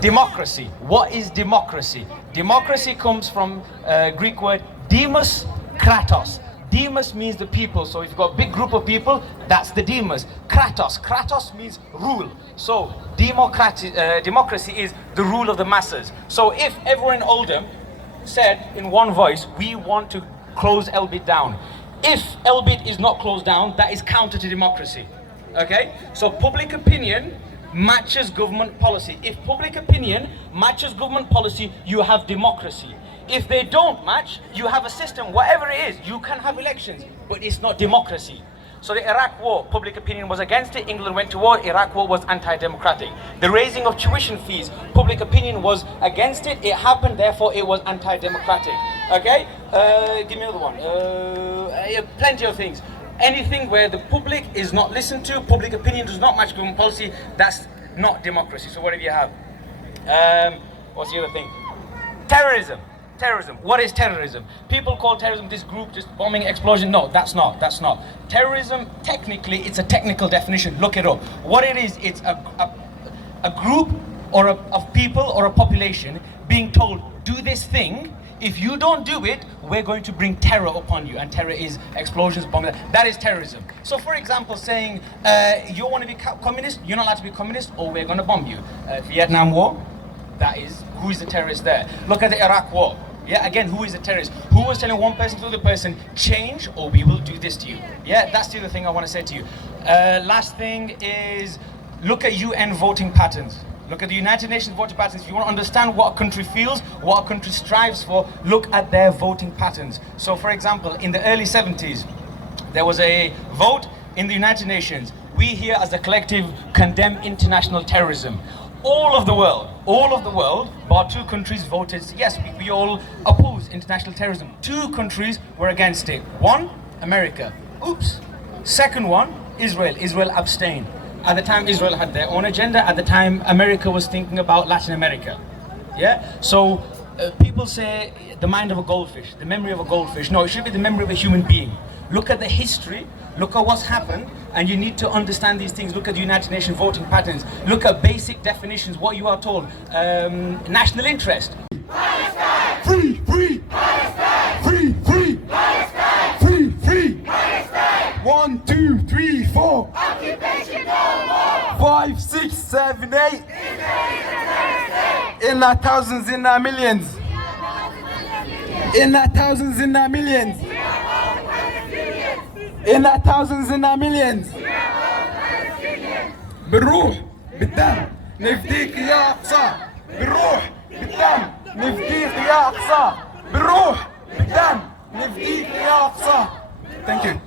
Democracy. What is democracy? Democracy comes from Greek word demos, kratos. Demos means the people, so if you've got a big group of people, that's the demos. Kratos means rule. So democracy is the rule of the masses. So if everyone in Oldham said in one voice, we want to close Elbit down. If Elbit is not closed down, that is counter to democracy. Okay? So public opinion matches government policy. If public opinion matches government policy, you have democracy. If they don't match, you have a system, whatever it is, you can have elections, but it's not democracy. So the Iraq war, public opinion was against it, England went to war, Iraq war was anti-democratic. The raising of tuition fees, public opinion was against it, it happened, therefore it was anti-democratic. Okay? Give me another one. Plenty of things. Anything where the public is not listened to, public opinion does not match government policy, that's not democracy. So whatever you have. What's the other thing? Terrorism. Terrorism. What is terrorism? People call terrorism this group, just bombing, explosion. No, that's not. Terrorism, technically, it's a technical definition. Look it up. What it is, it's a group or of people or a population being told, do this thing. If you don't do it, we're going to bring terror upon you. And terror is explosions, bombing. That is terrorism. So for example, saying, you want to be communist, you're not allowed to be communist, or we're going to bomb you. Vietnam War, that is, who is the terrorist there? Look at the Iraq War. Yeah, again, who is the terrorist? Who was telling one person to the other person, change or we will do this to you? Yeah, that's the other thing I want to say to you. Last thing is, look at UN voting patterns. Look at the United Nations voting patterns. If you want to understand what a country feels, what a country strives for, look at their voting patterns. So for example, in the early 70s, there was a vote in the United Nations. We here as a collective condemn international terrorism. All of the world, bar 2 countries voted yes, we all oppose international terrorism. 2 countries were against it. 1, America. Oops. Second one, Israel. Israel abstained. At the time, Israel had their own agenda. At the time, America was thinking about Latin America. Yeah? So people say the mind of a goldfish, the memory of a goldfish. No, it should be the memory of a human being. Look at the history, look at what's happened, and you need to understand these things. Look at the United Nations voting patterns. Look at basic definitions, what you are told. National interest. Palestine! Free, free! Palestine! Free, free! Palestine! Free, free! Palestine! 1, 2, 3, 4. Occupation no more! 5, 6, 7, 8. In the thousands, in the millions. In the thousands, in the millions. In the thousands, in the millions. بالروح بالدم نفديك يا أقصى. بالروح بالدم نفديك يا أقصى. بالروح بالدم نفديك يا أقصى. Thank you.